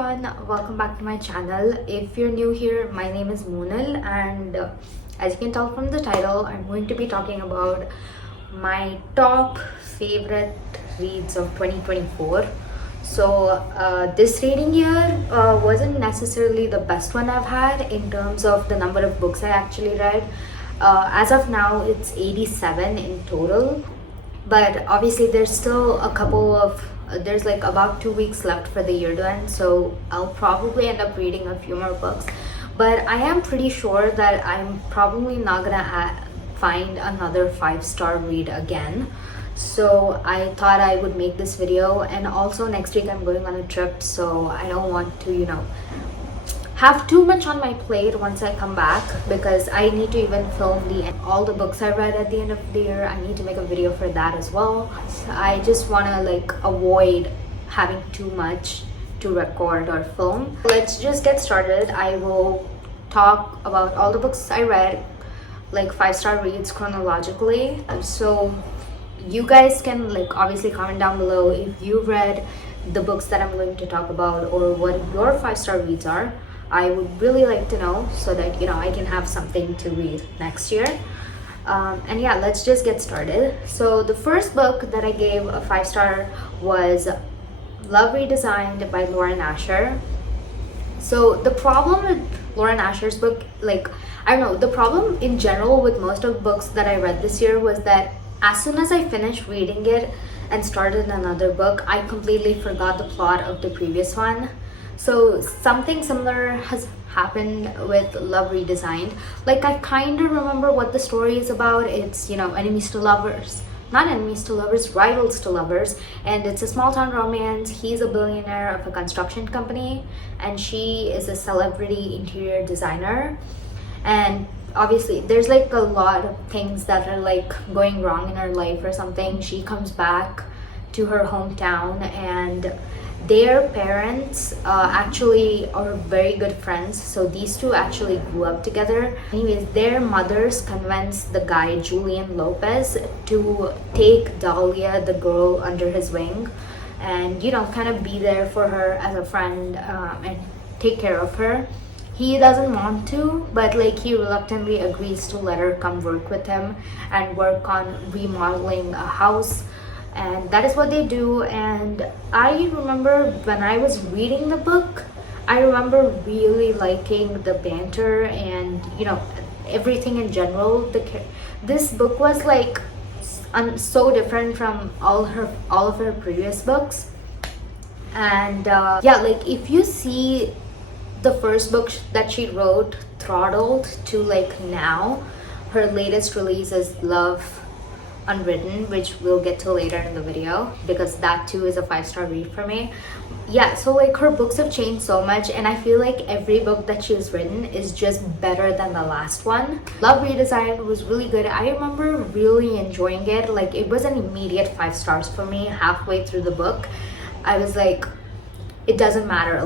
everyone, welcome back to my channel. If you're new here, my name is Monal, and as you can tell from the title, I'm going to be talking about my top favorite reads of 2024. This reading year wasn't necessarily the best one I've had in terms of the number of books I actually read. As of now, it's 87 in total, but obviously there's still a couple of there's like about 2 weeks left for the year to end, so I'll probably end up reading a few more books, but I am pretty sure that I'm probably not gonna find another 5-star read again. So I thought I would make this video, and also next week I'm going on a trip, so I don't want to have too much on my plate once I come back, because I need to even film all the books I read at the end of the year. I need to make a video for that as well. So I just want to avoid having too much to record or film. Let's just get started. I will talk about all the books I read, like 5-star reads chronologically. So you guys can obviously comment down below if you've read the books that I'm going to talk about, or what your 5-star reads are. I would really like to know, so that I can have something to read next year. And yeah, let's just get started. So the first book that I gave a 5-star was Love Redesigned by Lauren Asher. So the problem with Lauren Asher's book, I don't know, the problem in general with most of the books that I read this year was that as soon as I finished reading it and started another book, I completely forgot the plot of the previous one. So something similar has happened with Love Redesigned. I kind of remember what the story is about. It's, enemies to lovers. Not enemies to lovers, rivals to lovers. And it's a small town romance. He's a billionaire of a construction company, and she is a celebrity interior designer. And obviously there's a lot of things that are going wrong in her life or something. She comes back to her hometown, and their parents actually are very good friends. So these two actually grew up together. Anyways, their mothers convinced the guy Julian Lopez to take Dahlia, the girl, under his wing, and kind of be there for her as a friend, and take care of her. He doesn't want to, but he reluctantly agrees to let her come work with him and work on remodeling a house. And that is what they do. And I remember when I was reading the book, I remember really liking the banter and everything in general. This book was so different from all of her previous books. And yeah, if you see the first book that she wrote, Throttled, to now, her latest release is Love Unwritten, which we'll get to later in the video, because that too is a 5-star read for me. Yeah, so her books have changed so much, and I feel every book that she has written is just better than the last one. Love Redesigned was really good. I remember really enjoying it. It was an immediate 5 stars for me. Halfway through the book, I was it doesn't matter,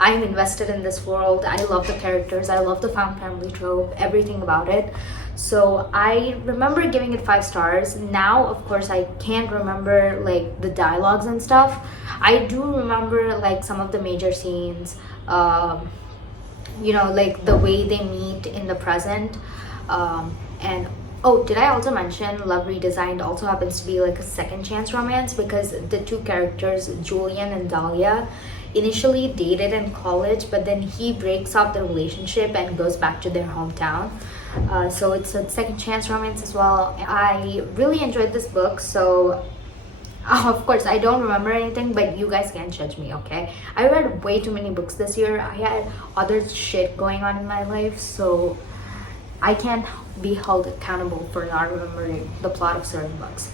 I'm invested in this world. I love the characters. I love the found family trope, everything about it. So I remember giving it 5 stars. Now, of course, I can't remember the dialogues and stuff. I do remember some of the major scenes, the way they meet in the present. And oh, did I also mention Love Redesigned also happens to be a second chance romance, because the two characters, Julian and Dahlia, initially dated in college, but then he breaks off the relationship and goes back to their hometown. So it's a second chance romance as well. I really enjoyed this book. So of course I don't remember anything, but you guys can't judge me, okay? I read way too many books this year. I had other shit going on in my life, so I can't be held accountable for not remembering the plot of certain books.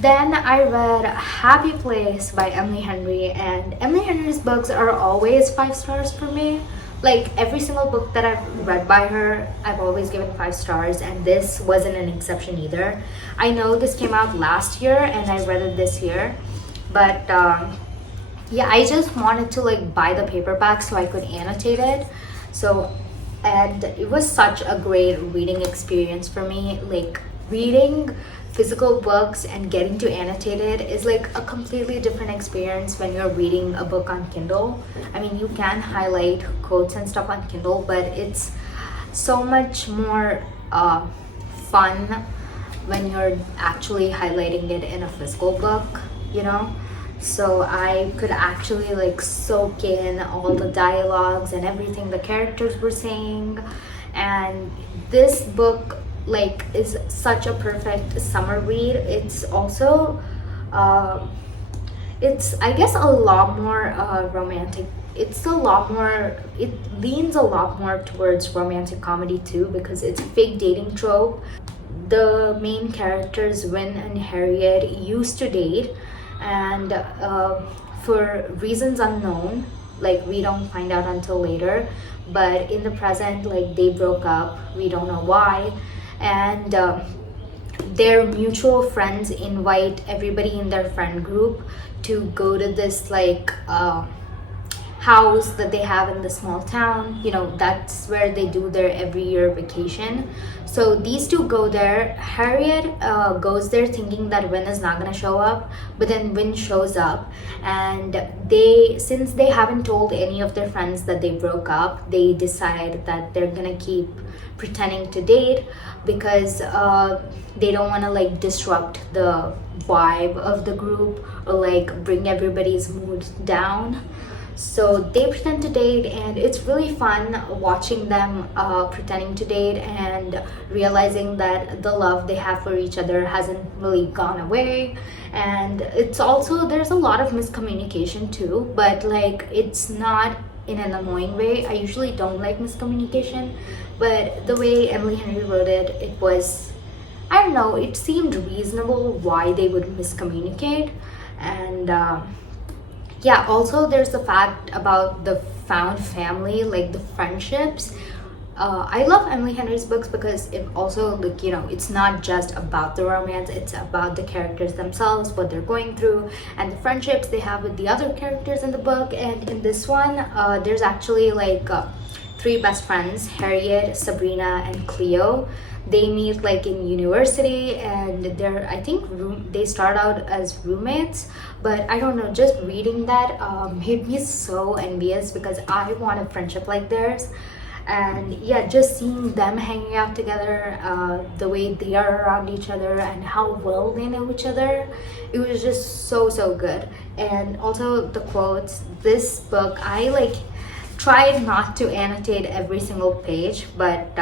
Then I read Happy Place by Emily Henry, and Emily Henry's books are always 5 stars for me. Every single book that I've read by her, I've always given 5 stars, and this wasn't an exception either. I know this came out last year and I read it this year, but yeah, I just wanted to buy the paperback so I could annotate it. And it was such a great reading experience for me. Reading physical books and getting to annotate it is like a completely different experience when you're reading a book on Kindle. I mean, you can highlight quotes and stuff on Kindle, but it's so much more fun when you're actually highlighting it in a physical book, you know? So I could actually like soak in all the dialogues and everything the characters were saying. And this book like is such a perfect summer read. It's also it's I guess a lot more romantic. It's a lot more, it leans a lot more towards romantic comedy too, because it's a fake dating trope. The main characters, Win and Harriet, used to date, and for reasons unknown, like we don't find out until later, but in the present, like they broke up. We don't know why. And their mutual friends invite everybody in their friend group to go to this like house that they have in the small town. You know, that's where they do their every year vacation. So these two go there. Harriet goes there thinking that Win is not gonna show up, but then Win shows up, and since they haven't told any of their friends that they broke up, they decide that they're gonna keep pretending to date, because they don't want to like disrupt the vibe of the group or like bring everybody's mood down. So they pretend to date, and it's really fun watching them pretending to date and realizing that the love they have for each other hasn't really gone away. And it's also, there's a lot of miscommunication too, but like it's not in an annoying way. I usually don't like miscommunication, but the way Emily Henry wrote it, it was, I don't know, it seemed reasonable why they would miscommunicate. And yeah, also there's the fact about the found family, like the friendships. I love Emily Henry's books because it also, like, you know, it's not just about the romance, it's about the characters themselves, what they're going through, and the friendships they have with the other characters in the book. And in this one, there's actually like three best friends, Harriet, Sabrina, and Cleo. They meet like in university, and they're, I think they start out as roommates, but I don't know, just reading that made me so envious because I want a friendship like theirs. And yeah, just seeing them hanging out together, the way they are around each other and how well they know each other, it was just so good. And also the quotes, this book, I like tried not to annotate every single page, but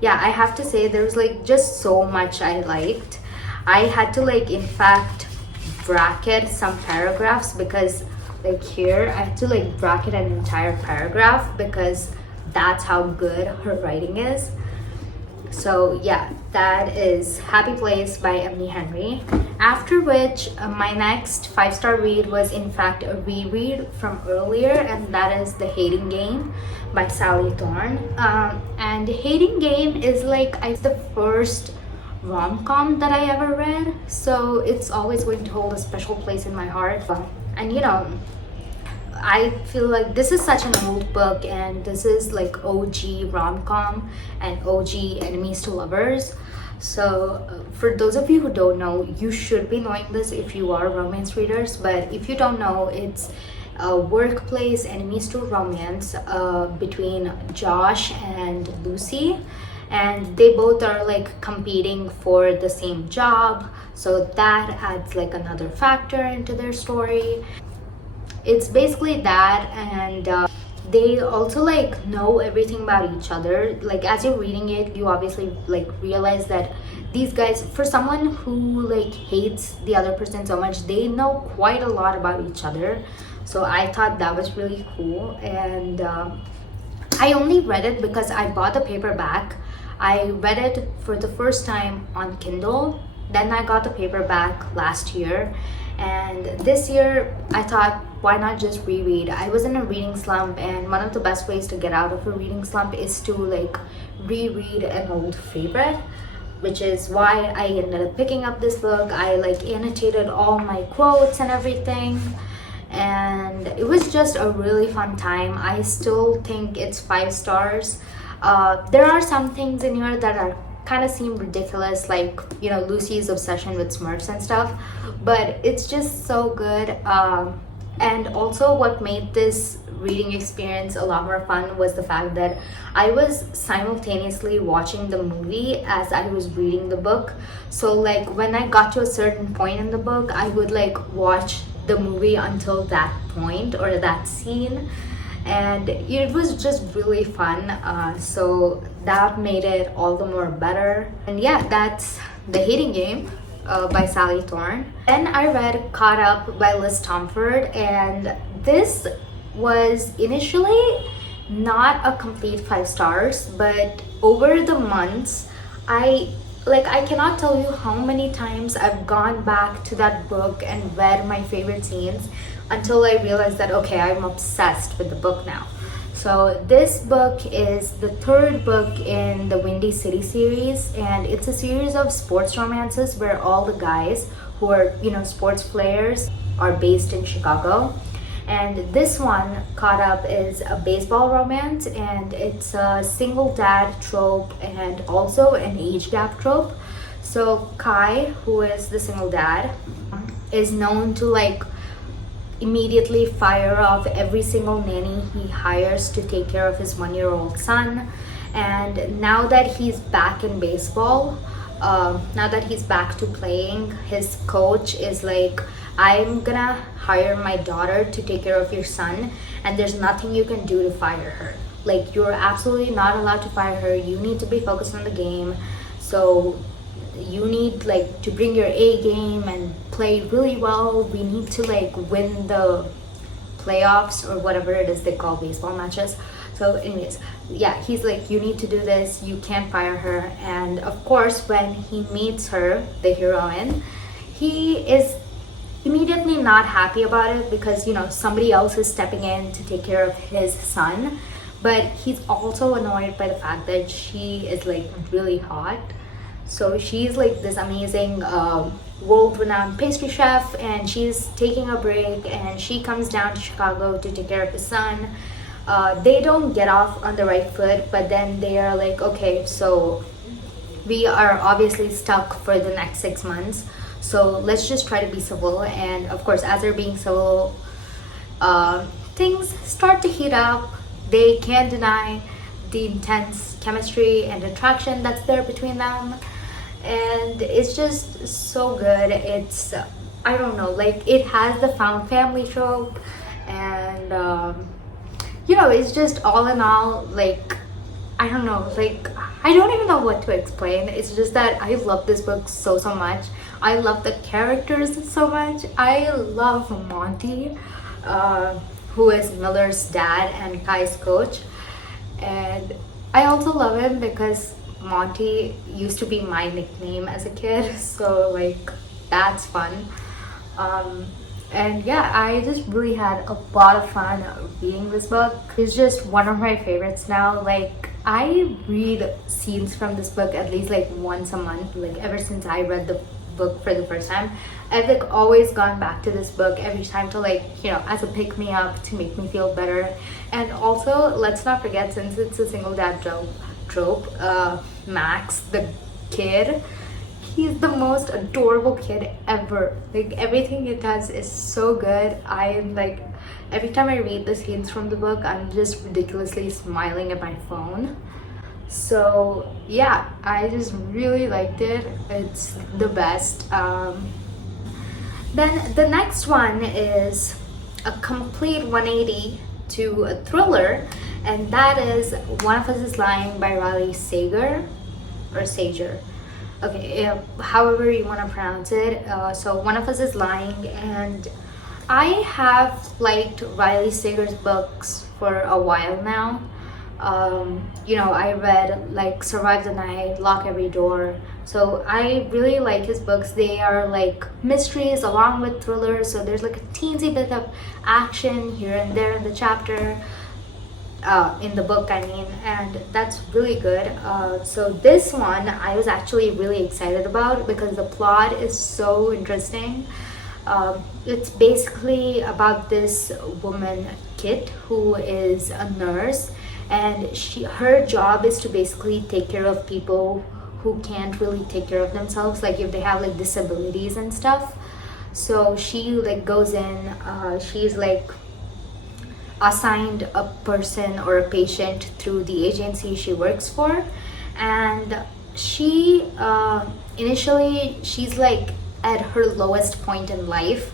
yeah, I have to say there's like just so much I liked. I had to like in fact bracket some paragraphs, because like here I had to like bracket an entire paragraph because that's how good her writing is. So yeah, that is Happy Place by Emily Henry. After which, my next 5-star read was in fact a reread from earlier, and that is The Hating Game by Sally Thorne. And Hating Game is like the first rom-com that I ever read, so it's always going to hold a special place in my heart. And you know, I feel like this is such an old book, and this is like OG rom-com and OG enemies to lovers. So for those of you who don't know, you should be knowing this if you are romance readers, but if you don't know, it's a workplace enemies to romance between Josh and Lucy, and they both are like competing for the same job, so that adds like another factor into their story. It's basically that, and they also like know everything about each other. Like as you're reading it, you obviously like realize that these guys, for someone who like hates the other person so much, they know quite a lot about each other. So I thought that was really cool. And I only read it because I bought the paperback. I read it for the first time on Kindle, then I got the paperback last year, and this year I thought, why not just reread? I was in a reading slump, and one of the best ways to get out of a reading slump is to like reread an old favorite, which is why I ended up picking up this book. I like annotated all my quotes and everything, and it was just a really fun time. I still think it's 5 stars. There are some things in here that are kind of seem ridiculous, like, you know, Lucy's obsession with Smurfs and stuff, but it's just so good. And also, what made this reading experience a lot more fun was the fact that I was simultaneously watching the movie as I was reading the book. So, like, when I got to a certain point in the book, I would like watch the movie until that point or that scene, and it was just really fun. So that made it all the more better. And yeah, that's The Hating Game by Sally Thorne. Then I read Caught Up by Liz Tomford, and this was initially not a complete 5 stars, but over the months, I cannot tell you how many times I've gone back to that book and read my favorite scenes until I realized that okay, I'm obsessed with the book now. So this book is the third book in the Windy City series, and it's a series of sports romances where all the guys who are, you know, sports players are based in Chicago. And this one, Caught Up, is a baseball romance, and it's a single dad trope and also an age gap trope. So Kai, who is the single dad, is known to like immediately fire off every single nanny he hires to take care of his 1-year-old son. And now that he's back in baseball, now that he's back to playing, his coach is like, I'm gonna hire my daughter to take care of your son, and there's nothing you can do to fire her. Like, you're absolutely not allowed to fire her. You need to be focused on the game. So you need like to bring your A game and play really well. We need to like win the playoffs or whatever it is they call baseball matches. So anyways, yeah, he's like, you need to do this, you can't fire her. And of course, when he meets her, the heroine, he is immediately not happy about it because, you know, somebody else is stepping in to take care of his son. But he's also annoyed by the fact that she is like really hot. So she's like this amazing world-renowned pastry chef, and she's taking a break, and she comes down to Chicago to take care of his son. They don't get off on the right foot, but then they are like, okay, so we are obviously stuck for the next 6 months, so let's just try to be civil. And of course, as they're being civil, things start to heat up. They can't deny the intense chemistry and attraction that's there between them, and it's just so good. It's I don't know, like, it has the found family trope, and you know, it's just all in all, like, I don't know, like, I don't even know what to explain. It's just that I love this book so much. I love the characters so much. I love Monty, who is Miller's dad and Kai's coach, and I also love him because Monty used to be my nickname as a kid, so like that's fun. And yeah, I just really had a lot of fun reading this book. It's just one of my favorites now. Like, I read scenes from this book at least like once a month, like ever since I read the book for the first time. I've like always gone back to this book every time to, like, you know, as a pick me up to make me feel better. And also, let's not forget, since it's a single dad trope, Max, the kid, he's the most adorable kid ever. Like, everything he does is so good. I am like, every time I read the scenes from the book, I'm just ridiculously smiling at my phone. So yeah, I just really liked it. It's the best. Then the next one is a complete 180 to a thriller, and that is One of Us is Lying by Riley Sager, or Sager. Okay, however you want to pronounce it. So One of Us is Lying, and I have liked Riley Sager's books for a while now. You know, I read like Survive the Night, Lock Every Door. So I really like his books. They are like mysteries along with thrillers. So there's like a teensy bit of action here and there in the chapter, in the book, I mean, and that's really good. So this one I was actually really excited about because the plot is so interesting. It's basically about this woman, Kit, who is a nurse, and her job is to basically take care of people who can't really take care of themselves, like if they have like disabilities and stuff. So she like goes in, she's like assigned a person or a patient through the agency she works for. And she initially she's like at her lowest point in life,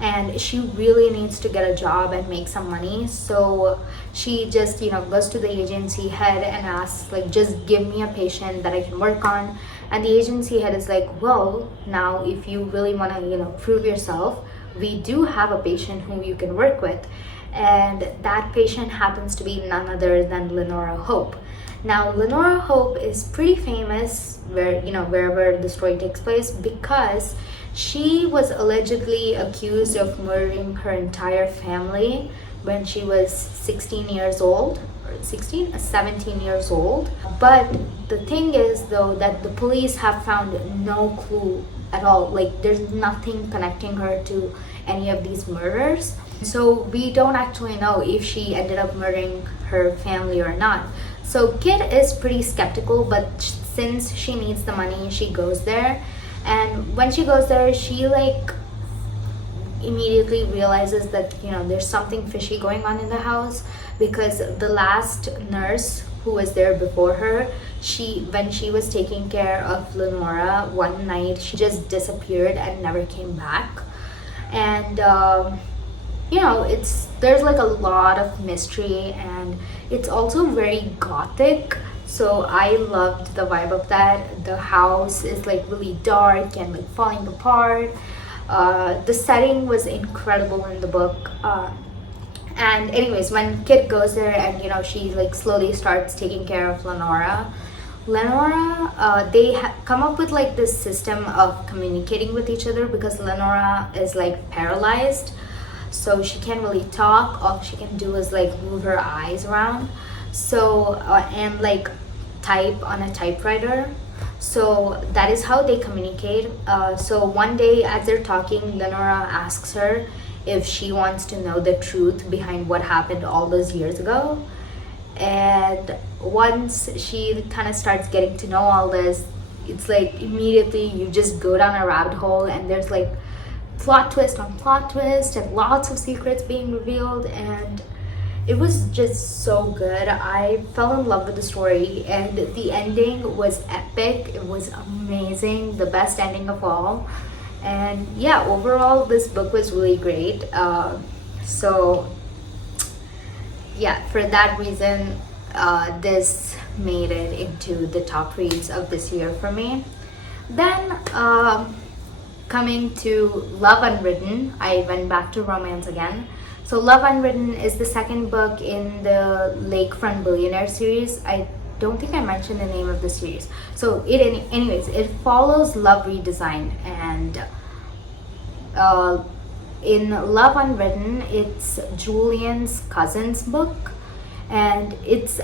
and she really needs to get a job and make some money. So she just, you know, goes to the agency head and asks like, just give me a patient that I can work on. And the agency head is like, well, now if you really want to, you know, prove yourself, we do have a patient whom you can work with. And that patient happens to be none other than Lenora Hope. Now, Lenora Hope is pretty famous where, you know, wherever the story takes place, because she was allegedly accused of murdering her entire family when she was 16 years old, or 17 years old. But the thing is, though, that the police have found no clue at all. Like, there's nothing connecting her to any of these murders. So we don't actually know if she ended up murdering her family or not. So Kit is pretty skeptical, but since she needs the money, she goes there. And when she goes there, she like immediately realizes that, you know, there's something fishy going on in the house, because the last nurse who was there before her, when she was taking care of Lenora, one night she just disappeared and never came back. And you know, there's like a lot of mystery, and it's also very gothic. So I loved the vibe of that. The house is like really dark and like falling apart. The setting was incredible in the book. And anyways, when Kit goes there and, you know, she like slowly starts taking care of Lenora, they come up with like this system of communicating with each other, because Lenora is like paralyzed. So she can't really talk. All she can do is like move her eyes around. So, and like type on a typewriter. So that is how they communicate. So one day as they're talking, Lenora asks her if she wants to know the truth behind what happened all those years ago. And once she kind of starts getting to know all this, it's like immediately you just go down a rabbit hole, and there's like plot twist on plot twist and lots of secrets being revealed. And it was just so good. I fell in love with the story, and the ending was epic. It was amazing, the best ending of all. And yeah, overall this book was really great. So yeah, for that reason, this made it into the top reads of this year for me. Then coming to Love Unwritten, I went back to romance again. So Love Unwritten is the second book in the Lakefront Billionaire series. I don't think I mentioned the name of the series. So anyways, it follows Love Redesigned, and in Love Unwritten, it's Julian's cousin's book, and it's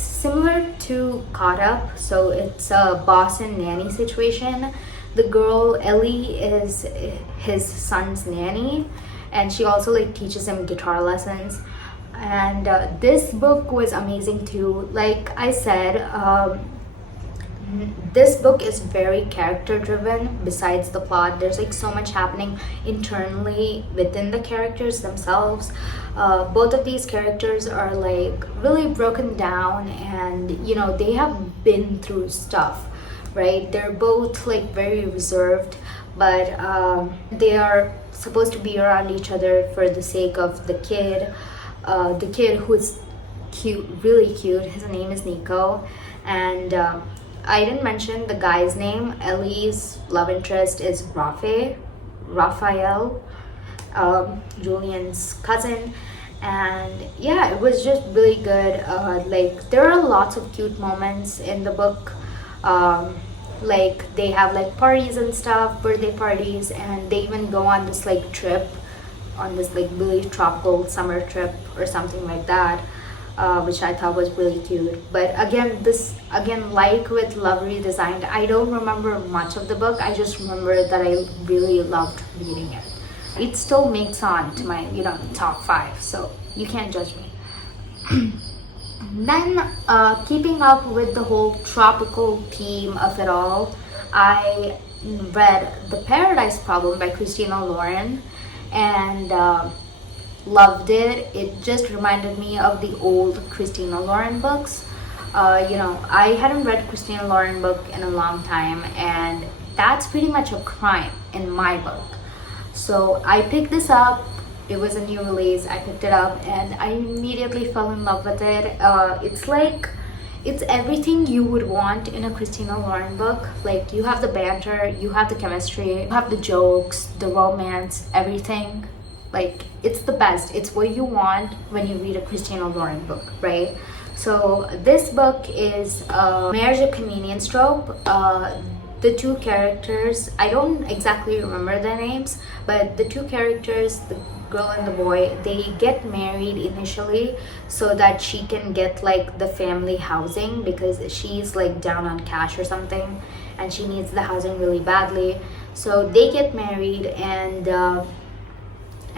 similar to Caught Up. So it's a boss and nanny situation. The girl Ellie is his son's nanny, and she also like teaches him guitar lessons. And this book was amazing too. Like I said, this book is very character driven. Besides the plot, there's like so much happening internally within the characters themselves. Both of these characters are like really broken down, and you know, they have been through stuff, right? They're both like very reserved, but they are supposed to be around each other for the sake of the kid who is cute, really cute. His name is Nico. And I didn't mention the guy's name. Ellie's love interest is Raphael, Julian's cousin. And yeah, it was just really good. Like there are lots of cute moments in the book. Like they have like parties and stuff, birthday parties, and they even go on this like trip, on this like really tropical summer trip or something like that, which I thought was really cute. But again, like with Love Redesigned, I don't remember much of the book. I just remember that I really loved reading it. It still makes on to my, you know, top 5, so you can't judge me. Then, keeping up with the whole tropical theme of it all, I read The Paradise Problem by Christina Lauren, and loved it. It just reminded me of the old Christina Lauren books. I hadn't read Christina Lauren book in a long time, and that's pretty much a crime in my book. So I picked this up. It was a new release. I picked it up and I immediately fell in love with it. It's everything you would want in a Christina Lauren book. Like, you have the banter, you have the chemistry, you have the jokes, the romance, everything. Like, it's the best. It's what you want when you read a Christina Lauren book, right? So this book is a marriage of convenience trope. The two characters, I don't exactly remember their names, but the two characters, the girl and the boy, they get married initially so that she can get like the family housing, because she's like down on cash or something and she needs the housing really badly. So they get married, and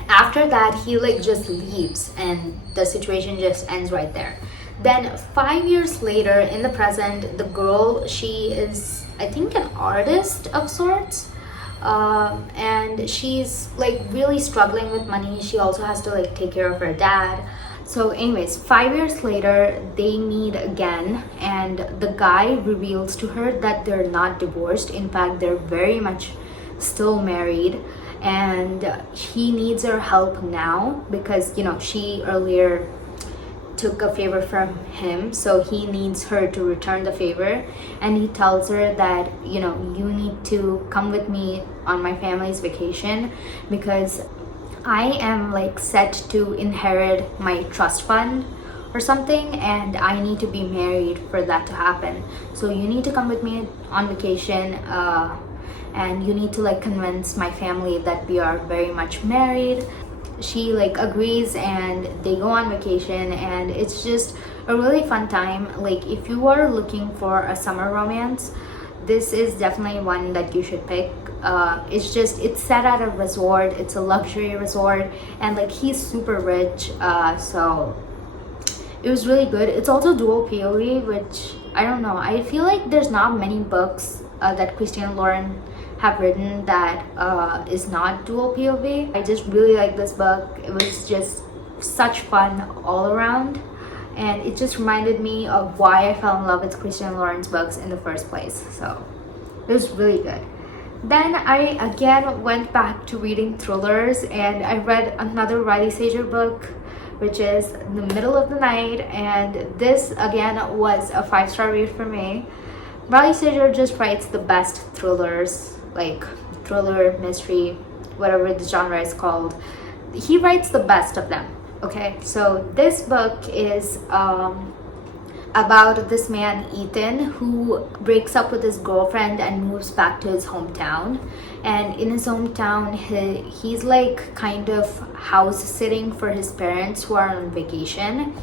after that he like just leaves and the situation just ends right there. Then 5 years later, in the present, the girl, she is, I think, an artist of sorts, and she's like really struggling with money. She also has to like take care of her dad. So anyways, 5 years later they meet again, and the guy reveals to her that they're not divorced. In fact, they're very much still married, and he needs her help now because she earlier took a favor from him, so he needs her to return the favor. And he tells her that you need to come with me on my family's vacation because I am like set to inherit my trust fund or something, and I need to be married for that to happen. So you need to come with me on vacation, and you need to like convince my family that we are very much married. She like agrees, and they go on vacation, and it's just a really fun time. Like, if you are looking for a summer romance, this is definitely one that you should pick. It's set at a resort. It's a luxury resort, and like he's super rich, so it was really good. It's also dual POV, which I don't know, I feel like there's not many books that Christina Lauren have written that is not dual POV. I just really like this book. It was just such fun all around, and it just reminded me of why I fell in love with Christina Lauren's books in the first place. So it was really good. Then I again went back to reading thrillers, and I read another Riley Sager book, which is The Middle of the Night, and this again was a 5-star read for me. Riley Sager just writes the best thrillers, like thriller, mystery, whatever the genre is called. He writes the best of them. Okay, so this book is about this man Ethan, who breaks up with his girlfriend and moves back to his hometown. And in his hometown, he's like kind of house sitting for his parents who are on vacation,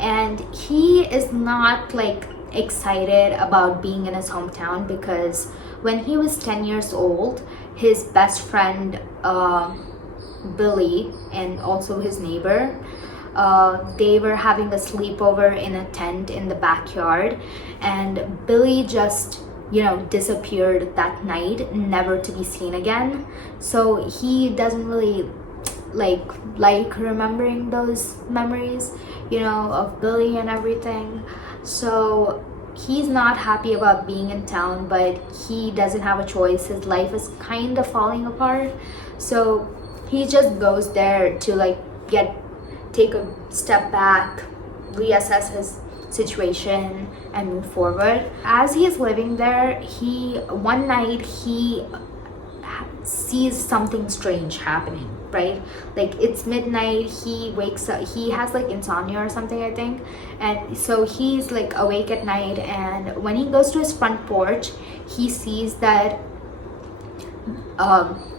and he is not like excited about being in his hometown because when he was 10 years old, his best friend Billy, and also his neighbor, they were having a sleepover in a tent in the backyard, and Billy just disappeared that night, never to be seen again. So he doesn't really like remembering those memories of Billy and everything. So he's not happy about being in town, but he doesn't have a choice. His life is kind of falling apart, so he just goes there to take a step back, reassess his situation, and move forward. As he is living there, one night he sees something strange happening, right? Like, it's midnight, he wakes up, he has like insomnia or something, I think, and so he's like awake at night, and when he goes to his front porch, he sees that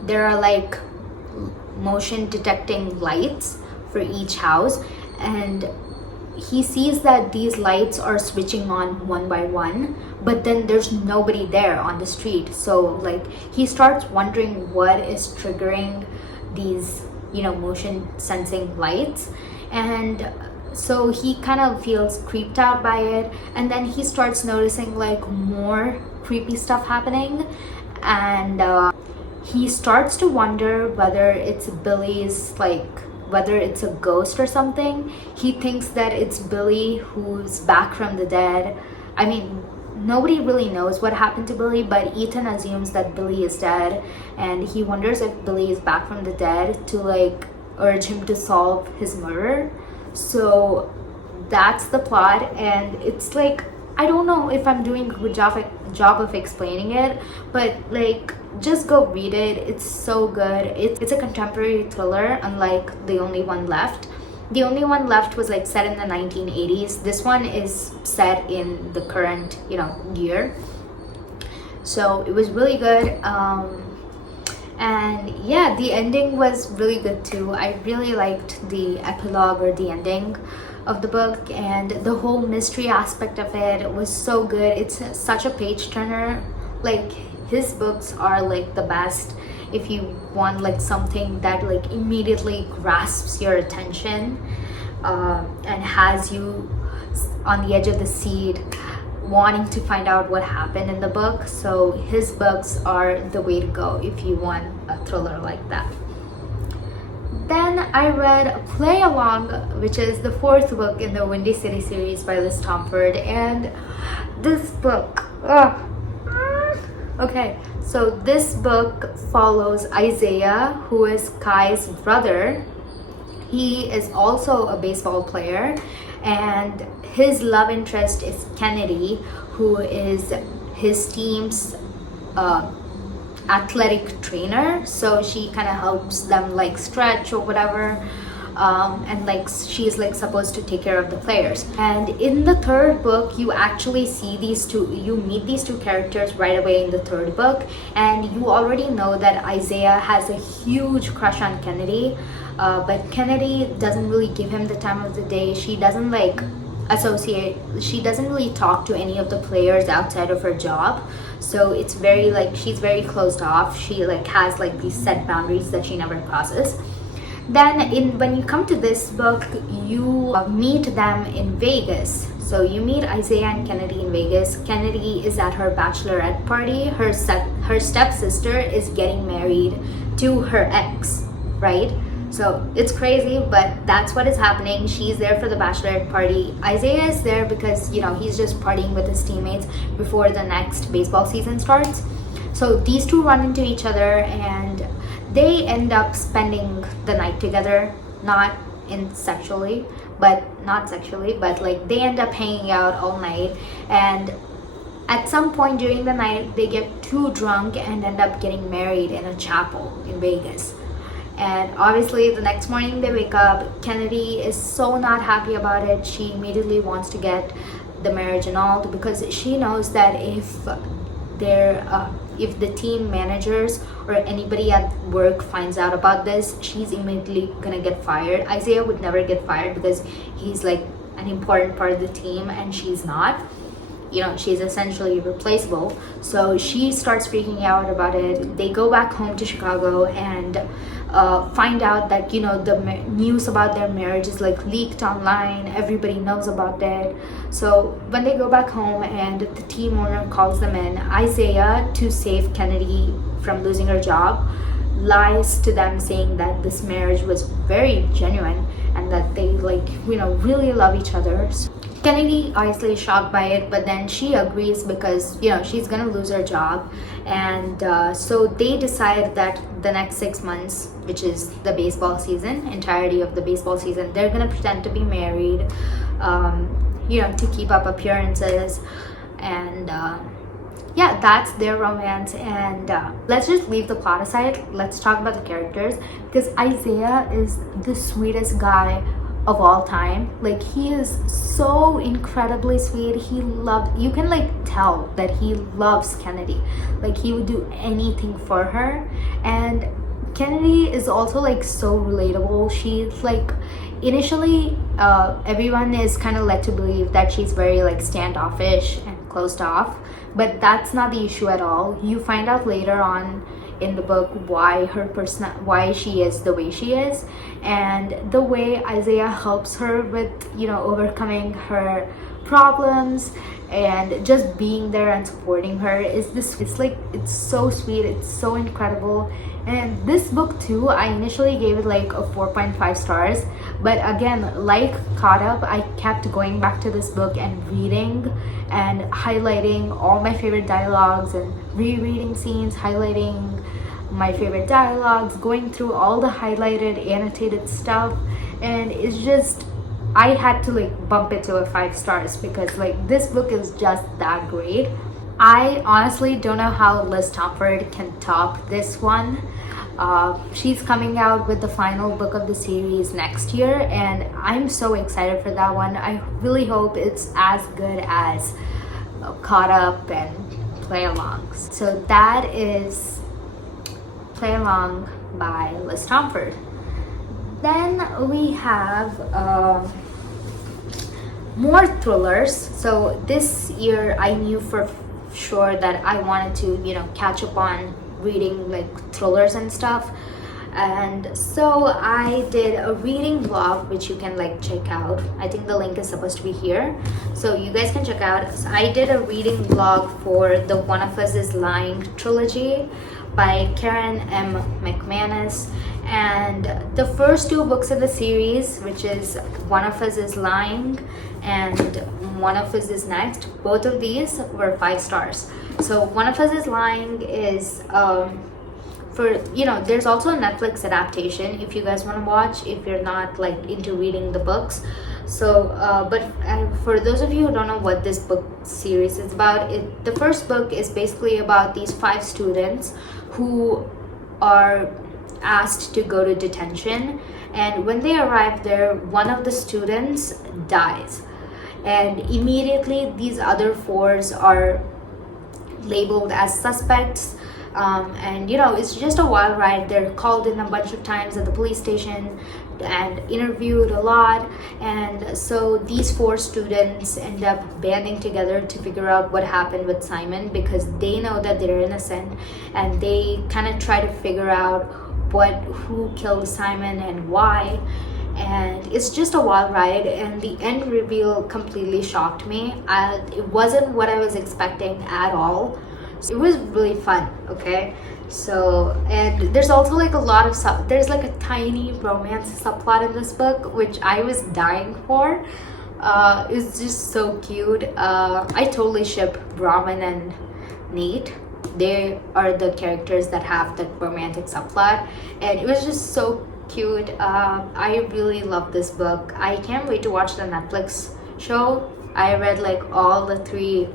there are like motion detecting lights for each house, and he sees that these lights are switching on one by one, but then there's nobody there on the street. So like he starts wondering what is triggering these motion sensing lights, and So he kind of feels creeped out by it, and then he starts noticing like more creepy stuff happening, and he starts to wonder whether it's Billy's, like whether it's a ghost or something. He thinks that it's Billy who's back from the dead. I mean, nobody really knows what happened to Billy, but Ethan assumes that Billy is dead, and he wonders if Billy is back from the dead to like urge him to solve his murder. So that's the plot, and it's like, I don't know if I'm doing a good job of explaining it, but like, just go read it. It's so good. It's a contemporary thriller, unlike The Only One Left. The Only One Left was like set in the 1980s. This one is set in the current, year. So it was really good. And yeah, the ending was really good too. I really liked the epilogue, or the ending of the book, and the whole mystery aspect of it was so good. It's such a page turner. Like, his books are like the best if you want like something that like immediately grasps your attention, and has you on the edge of the seat wanting to find out what happened in the book. So his books are the way to go if you want a thriller like that. Then I read Play Along, which is the fourth book in the Windy City series by Liz Tomford, and this book, okay, so this book follows Isaiah, who is Kai's brother. He is also a baseball player, and his love interest is Kennedy, who is his team's athletic trainer. So she kind of helps them like stretch or whatever, and like she's like supposed to take care of the players. And in the third book, you actually see you meet these two characters right away in the third book, and you already know that Isaiah has a huge crush on Kennedy, but Kennedy doesn't really give him the time of the day. She doesn't she doesn't really talk to any of the players outside of her job. So it's very like, she's very closed off. She like has like these set boundaries that she never crosses. Then when you come to this book, you meet them in Vegas. So you meet Isaiah and Kennedy in Vegas. Kennedy is at her bachelorette party. Her stepsister is getting married to her ex, right? So it's crazy, but that's what is happening. She's there for the bachelorette party. Isaiah is there because, he's just partying with his teammates before the next baseball season starts. So these two run into each other, and they end up spending the night together, not sexually, but like they end up hanging out all night. And at some point during the night, they get too drunk and end up getting married in a chapel in Vegas. And obviously the next morning they wake up. Kennedy is so not happy about it. She immediately wants to get the marriage annulled, because she knows that if the team managers or anybody at work finds out about this, she's immediately gonna get fired. Isaiah would never get fired because he's like an important part of the team, and she's not. She's essentially replaceable. So she starts freaking out about it. They go back home to Chicago and find out that the news about their marriage is like leaked online. Everybody knows about it. So when they go back home and the team owner calls them in, Isaiah, to save Kennedy from losing her job, lies to them saying that this marriage was very genuine and that they really love each other. Kennedy obviously is shocked by it, but then she agrees because she's gonna lose her job. And so they decide that the next 6 months, which is the baseball season, entirety of the baseball season, they're gonna pretend to be married, to keep up appearances. And yeah, that's their romance. And let's just leave the plot aside. Let's talk about the characters, because Isaiah is the sweetest guy of all time. Like, he is so incredibly sweet. You can like tell that he loves Kennedy. Like, he would do anything for her. And Kennedy is also like so relatable. She's like, initially everyone is kind of led to believe that she's very like standoffish and closed off, but that's not the issue at all. You find out later on in the book why she is the way she is, and the way Isaiah helps her with, you know, overcoming her problems and just being there and supporting her is this, it's like, it's so sweet, it's so incredible. And this book too, I initially gave it like a 4.5 stars, but again, like Caught Up, I kept going back to this book and reading and highlighting all my favorite dialogues and rereading scenes, highlighting my favorite dialogues, going through all the highlighted annotated stuff. And it's just, I had to like bump it to a 5 stars because like this book is just that great. I honestly don't know how Liz Tomford can top this one. She's coming out with the final book of the series next year, and I'm so excited for that one. I really hope it's as good as Caught Up and Play Along. So that is Play Along by Liz Tomford. Then we have more thrillers. So this year I knew for sure that I wanted to, you know, catch up on reading like thrillers and stuff, and so I did a reading vlog which you can like check out. I think the link is supposed to be here, so you guys can check out. So I did a reading vlog for the One of Us is Lying trilogy by Karen M. McManus, and the first 2 books in the series, which is One of Us is Lying and One of Us is Next, both of these were 5 stars. So One of Us is Lying is for, you know, there's also a Netflix adaptation if you guys want to watch, if you're not like into reading the books. So but for those of you who don't know what this book series is about, the first book is basically about these 5 students who are asked to go to detention, and when they arrive there, one of the students dies, and immediately these other 4s are labeled as suspects. And you know, it's just a wild ride. They're called in a bunch of times at the police station and interviewed a lot, and so these 4 students end up banding together to figure out what happened with Simon, because they know that they're innocent, and they kind of try to figure out who killed Simon and why. And it's just a wild ride, and the end reveal completely shocked me. It wasn't what I was expecting at all. So it was really fun, okay? So, and there's also like a lot of there's like a tiny romance subplot in this book, which I was dying for. It's just so cute. I totally ship Brahman and Nate. They are the characters that have the romantic subplot, and it was just so cute. I really love this book. I can't wait to watch the Netflix show. I read like all the 3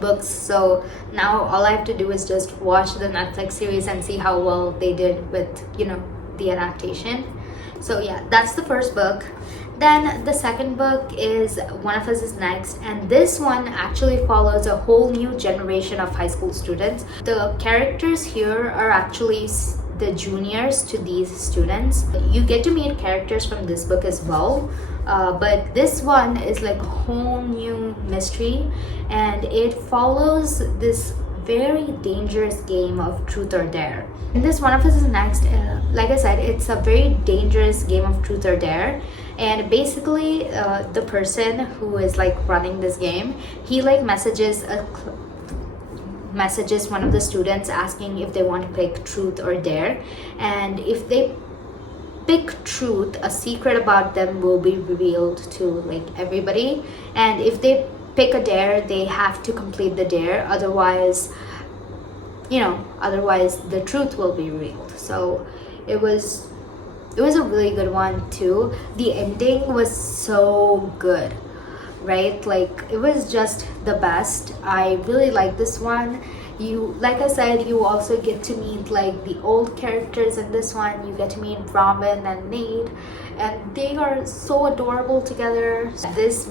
books, so now all I have to do is just watch the Netflix series and see how well they did with, you know, the adaptation. So yeah, that's the first book. Then the second book is One of Us is Next, and this one actually follows a whole new generation of high school students. The characters here are actually the juniors to these students. You get to meet characters from this book as well, but this one is like a whole new mystery, and it follows this very dangerous game of truth or dare. In this One of Us is Next, like I said, it's a very dangerous game of truth or dare, and basically the person who is like running this game, he like messages one of the students asking if they want to pick truth or dare, and if they pick truth, a secret about them will be revealed to like everybody, and if they pick a dare, they have to complete the dare, otherwise the truth will be revealed. So it was a really good one too. The ending was so good, right? Like, it was just the best. I really like this one. Like I said, you also get to meet like the old characters in this one. You get to meet Brahman and Nate, and they are so adorable together. These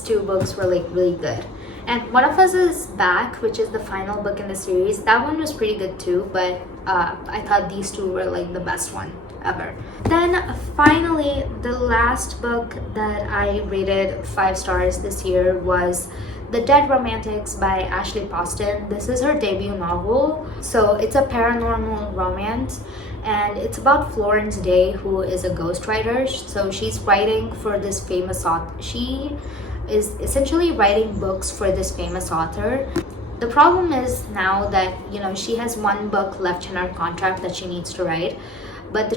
2 books were like really good. And One of Us is Back, which is the final book in the series. That one was pretty good too, but I thought these 2 were like the best one ever. Then finally, the last book that I rated 5 stars this year was The Dead Romantics by Ashley Poston. This is her debut novel. So it's a paranormal romance, and it's about Florence Day, who is a ghostwriter. So she's writing for this famous author. She is essentially writing books for this famous author. The problem is now that, she has one book left in her contract that she needs to write. But the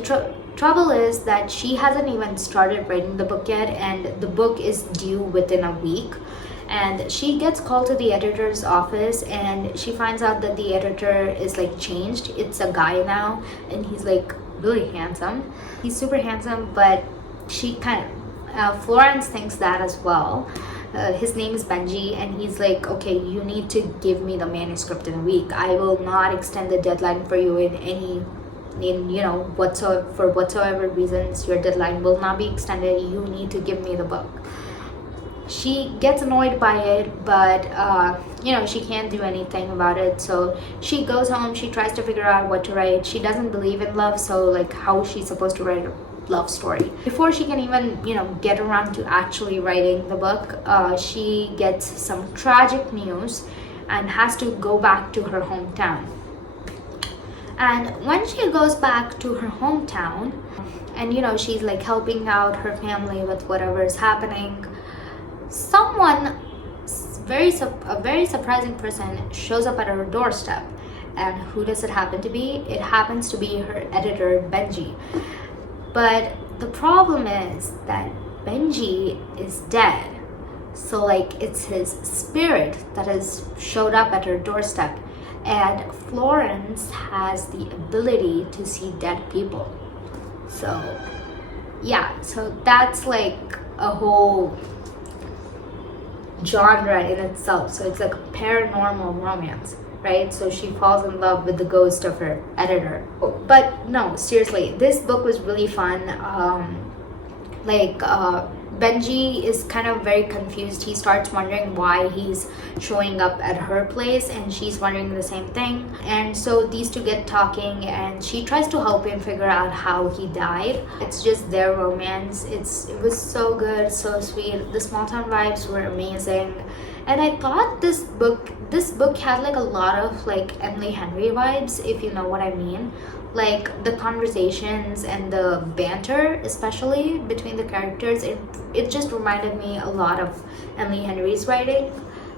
trouble is that she hasn't even started writing the book yet, and the book is due within a week. And she gets called to the editor's office, and she finds out that the editor is like changed. It's a guy now, and he's like really handsome. He's super handsome, but she Florence thinks that as well. His name is Benji, and he's like, okay, you need to give me the manuscript in a week. I will not extend the deadline for you for whatsoever reasons. Your deadline will not be extended. You need to give me the book. She gets annoyed by it, but she can't do anything about it. So she goes home, she tries to figure out what to write. She doesn't believe in love, so like, how is she supposed to write a love story? Before she can even get around to actually writing the book, she gets some tragic news and has to go back to her hometown. And when she goes back to her hometown, and she's like helping out her family with whatever is happening, a very surprising person shows up at her doorstep. And who does it happen to be? It happens to be her editor, Benji. But the problem is that Benji is dead. So like, it's his spirit that has showed up at her doorstep. And Florence has the ability to see dead people. So yeah, so that's like a whole genre in itself. So it's like a paranormal romance, right? So she falls in love with the ghost of her editor. But no, seriously, this book was really fun. Benji is kind of very confused. He starts wondering why he's showing up at her place, and she's wondering the same thing. And so these two get talking, and she tries to help him figure out how he died. It's just their romance. It was so good, so sweet. The small town vibes were amazing. And I thought this book had like a lot of like Emily Henry vibes, if you know what I mean. Like the conversations and the banter, especially between the characters, it just reminded me a lot of Emily Henry's writing.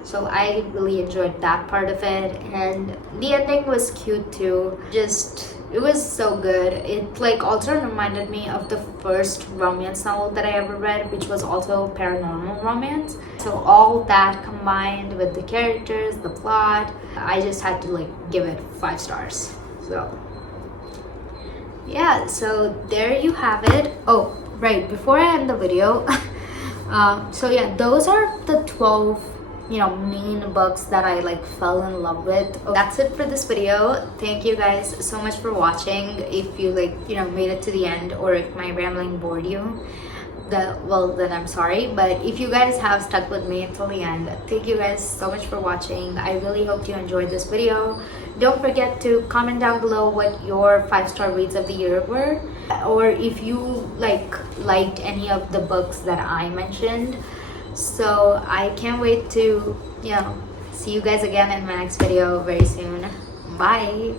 So I really enjoyed that part of it, and the ending was cute too. It was so good. It like also reminded me of the first romance novel that I ever read, which was also paranormal romance. So all that combined with the characters, the plot, I just had to like give it 5 stars. So yeah, so there you have it. Oh, right, before I end the video, so yeah, those are the 12 main books that I like fell in love with. That's it for this video. Thank you guys so much for watching. If you made it to the end, or if my rambling bored you, then I'm sorry. But if you guys have stuck with me until the end, thank you guys so much for watching. I really hope you enjoyed this video. Don't forget to comment down below what your 5-star reads of the year were, or if you liked any of the books that I mentioned. So I can't wait to see you guys again in my next video very soon. Bye.